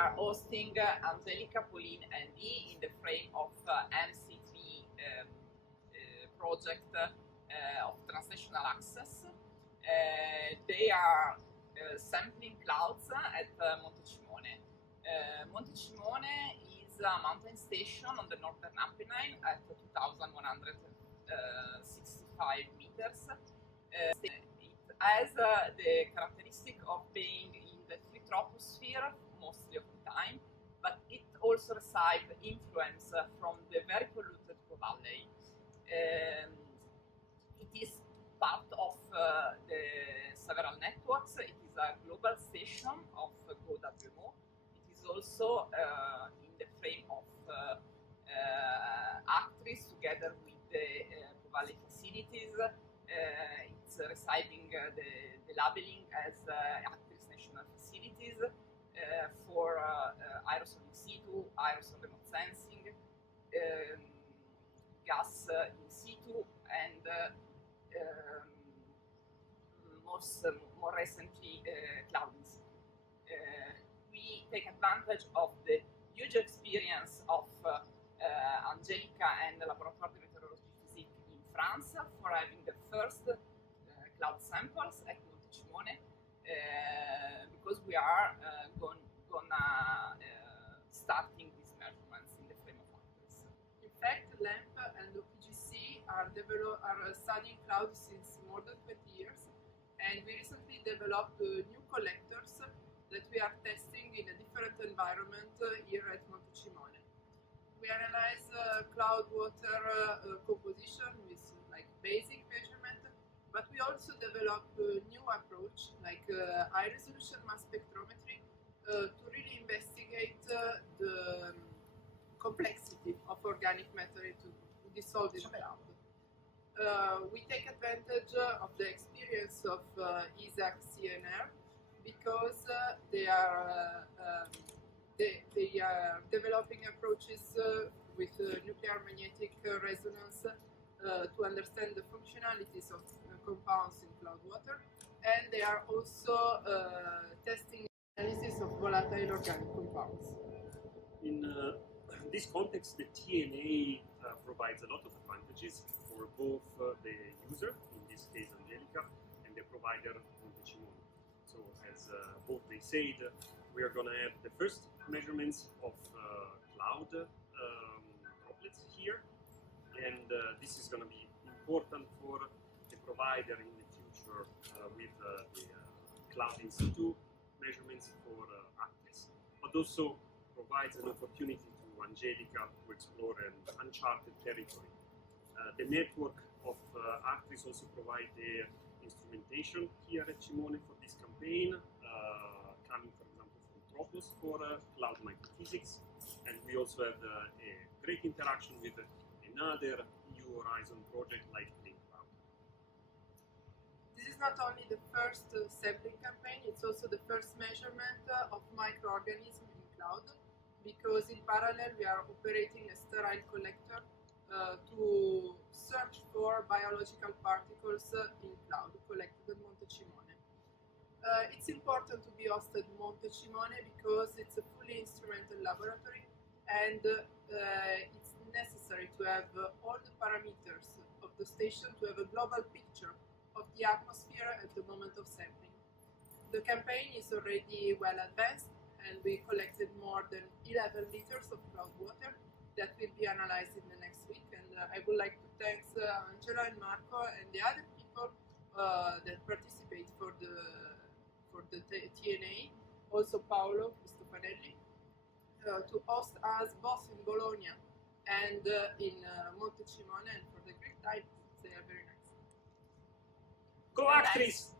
are hosting Angelica, Pauline, and E in the frame of MC3 project of transnational access. They are sampling clouds at Monte Cimone. Monte Cimone is a mountain station on the northern Apennine at 2,165 meters. It has the characteristic of being in the fleet troposphere mostly of the time, but it also receives influence from the very polluted Po Valley. It is part of the several networks. It is a global station of GoWMO. It is also in the frame of Actris together with the Po Valley facilities. It's receiving the labeling as Actris National Facilities for aerosol in situ, aerosol remote sensing, gas in situ, and more recently cloud in situ. We take advantage of the huge experience of Angelica and the Laboratoire de Météorologie Physique in France for having the first cloud samples at Monte Cimone, because we are gonna starting these measurements in the frame of Actris. In fact, LAMP and OPGC are studying clouds since more than 20 years, and we recently developed new collectors that we are testing in a different environment here at Monte Cimone. We analyze cloud water composition with like basic measurement, but we also develop a new approach like high resolution mass spectrometry to really investigate the complexity of organic matter to dissolve in cloud. We take advantage of the experience of ESAC CNR because they are developing approaches with nuclear magnetic resonance to understand the functionalities of compounds in cloud water, and they are also testing analysis of volatile organic compounds. In this context, the TNA provides a lot of advantages for both the user, in this case Angelica, and the provider Monte Cimone. So as both they said, we are going to have the first measurements of cloud droplets here, and this is going to be important for the provider in the future with the cloud in situ measurements for Actris, but also provides an opportunity to Angelica to explore an uncharted territory. The network of Actris also provides the instrumentation here at Cimone for this campaign, coming for example from Tropos for cloud microphysics, and we also have a great interaction with another EU Horizon project like LinkCloud. This is not only the first sampling campaign, it's also the first measurement of microorganisms in cloud, because in parallel we are operating a sterile collector to search for biological particles in cloud collected at Monte Cimone. It's important to be hosted at Monte Cimone because it's a fully instrumental laboratory, and it's necessary to have all the parameters of the station to have a global picture of the atmosphere at the moment of sampling. The campaign is already well advanced, and we collected more than 11 liters of cloud water that will be analyzed in the next week. And I would like to thank Angela and Marco and the other people that participate for the TNA, also Paolo Cristofanelli, to host us both in Bologna and in Monte Cimone, and for the great time. They are very nice. Go Actris!